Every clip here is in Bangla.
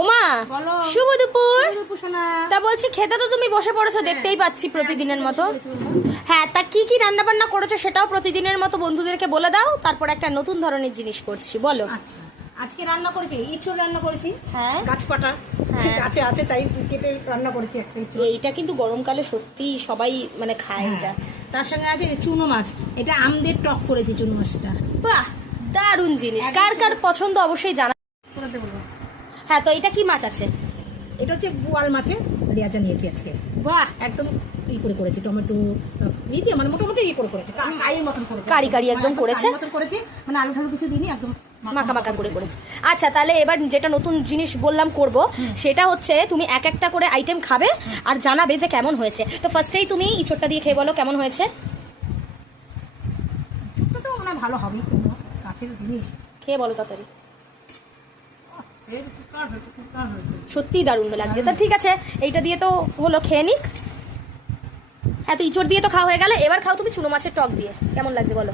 ওমা শুভ দুপুর। তা বলছি খেতে তো তুমি বসে পড়েছো, দেখতেই পাচ্ছি প্রতিদিনের মতো। হ্যাঁ, তা কি কি রান্না বান্না করেছো সেটাও প্রতিদিনের মতো বন্ধুদেরকে বলে দাও, তারপর একটা নতুন ধরনের জিনিস করছি, বলো। আজকে রান্না করেছি ইঁচড় রান্না করেছি। হ্যাঁ, গাছপাটা ঠিক আছে আছে তাই কেটে রান্না করেছি একটা ইঁচড়। এইটা কিন্তু গরমকালে সত্যি সবাই মানে খায় এটা। তার সঙ্গে আছে যে চুনো মাছ, এটা আমদের টক করেছি চুনো মাছটা। বাহ, দারুণ জিনিস। কার কার পছন্দ অবশ্যই জানা। করতে বলবো। হ্যাঁ, তো এটা কি মাছ আছে? এটা হচ্ছে বোয়াল মাছের লেজা নিয়েছি আজকে। বাহ, একদম ই করে করেছি, টমেটো দিয়ে মানে মোটামুটি ই করে করেছি, কারির মতন করেছি, কারি কারি একদম করেছে, মতন করেছি, মানে আলু ঠালু কিছু দিইনি, একদম মাখা মাখা করে করেছে। আচ্ছা, তাহলে এবার যেটা নতুন জিনিস বললাম করব, সেটা হচ্ছে তুমি এক একটা করে আইটেম খাবে আর জানাবে যে কেমন হয়েছে। তো ফার্স্টেই তুমি ইঁচড়টা দিয়ে খেয়ে বলো কেমন হয়েছে। তো মনে হয় ভালো হবে, কাছের জিনিস খেয়ে বলো তাড়াতাড়ি। সত্যি দারুণ লাগছে। তা ঠিক আছে, এইটা দিয়ে তো হলো, খেয়ে নিক। হ্যাঁ, তো ইঁচড় দিয়ে তো খাওয়া হয়ে গেল, এবার খাও তুমি চুনো মাছের টক দিয়ে। কেমন লাগছে বলো।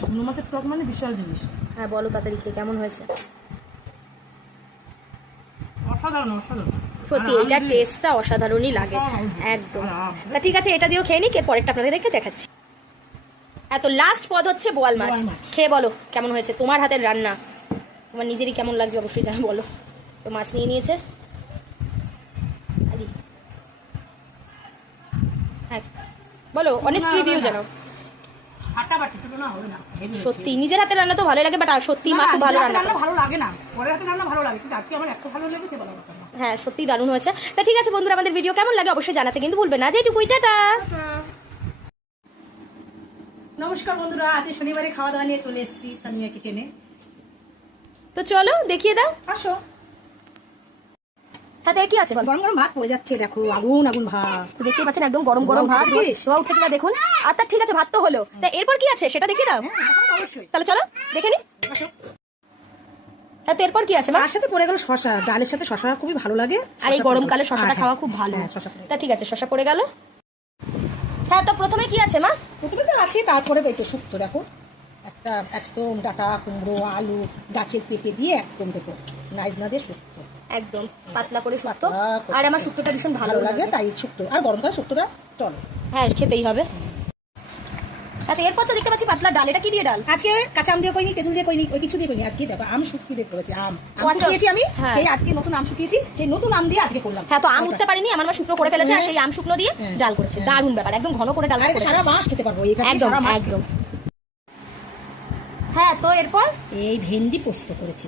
চুনো মাছের টক মানে বিশাল জিনিস। হ্যাঁ বলো তাড়াতাড়ি, খেয়ে কেমন হয়েছে। অসাধারণ অসাধারণ, সত্যি এইটার টেস্টটা অসাধারণই লাগে একদম। তা ঠিক আছে, এটা দিয়েও খেয়ে নিক, এর পরেরটা আপনাদের রেখে দেখাচ্ছি। এত লাস্ট পদ হচ্ছে বোয়াল মাছ। খেয়ে বলো কেমন হয়েছে, তোমার হাতের রান্না, তোমার নিজেরই কেমন লাগছে অবশ্যই জানো, বলো। তো মাছ নিয়ে নিয়েছে, হ্যাঁ বলো, অনেস্ট রিভিউ জানো। সত্যি নিজের হাতের রান্না তো ভালো লাগে, বাট সত্যি মা খুব ভালো রান্না ভালো লাগে না, পরের হাতের রান্না ভালো লাগে, কিন্তু আজকে আমার এত ভালো লেগেছে বলার কথা না। হ্যাঁ সত্যি দারুণ হয়েছে। তা ঠিক আছে বন্ধুরা, আমাদের ভিডিও কেমন লাগে অবশ্যই জানাতে কিন্তু ভুলবে না। যেটুকুই, টাটা। নমস্কার বন্ধুরা, আজকে শনিবারে খাওয়া দাওয়া নিয়ে চলে এসেছি সানিয়া কিচেনে। তো চলো দেখিয়ে দাও। আসো। সাথে কি আছে? গরম গরম ভাত পড়ে যাচ্ছে, দেখো আগুন আগুন ভাত, দেখতেই পাচ্ছেন একদম গরম গরম ভাত। শোয়া উঠছে কিনা দেখুন। আর তার ঠিক আছে, ভাত তো হলো, তা এরপর কি আছে সেটা দেখিয়ে দাও। অবশ্যই। তাহলে চলো দেখে নি। হ্যাঁ, তো এরপর কি আছে? তার সাথে পড়ে গেল শশা, ডালের সাথে শশা খুবই ভালো লাগে, আর এই গরমকালে শশাটা খাওয়া খুব ভালো। তা ঠিক আছে, শশা পড়ে গেল। হ্যাঁ, তো প্রথমে কি আছে মা? প্রথমে তো আছে, তারপরে এই তো শুক্তো, দেখো একটা একদম ডাটা কুমড়ো আলু গাছের পেঁপে দিয়ে একদম দেখো নাইজ না দিয়ে শুক্তো, একদম পাতলা করে শুক্তো। আর আমার শুক্তোটা ভীষণ ভালো লাগে, তাই শুক্তো। আর গরমকালে শুক্তোটা চলো। হ্যাঁ, খেতেই হবে। আচ্ছা, এরপর তো দেখতে পাচ্ছি পাতলা ডাল। এটা কি দিয়ে ডাল? আজকে কাঁচা আম দিয়ে করিনি, তেঁতুল দিয়ে করিনি, ওই কিছু দিয়ে করিনি। আজকে দেখো আম শুকিয়ে দিয়ে করেছি, আম শুকিয়েছি আমি, সেই আজকে নতুন আম শুকিয়েছি, সেই নতুন আম দিয়ে আজকে করলাম। হ্যাঁ, তো আম উঠতে পারিনি, আমার মা শুকনো করে ফেলেছে, আর সেই আম শুকনো দিয়ে ডাল করেছে। দারুণ ব্যাপার, একদম ঘন করে ডাল করেছে, সারা মাস খেতে পারবো একদম একদম। হ্যাঁ, তো এরপর এই ভেন্ডি পোস্ত করেছি।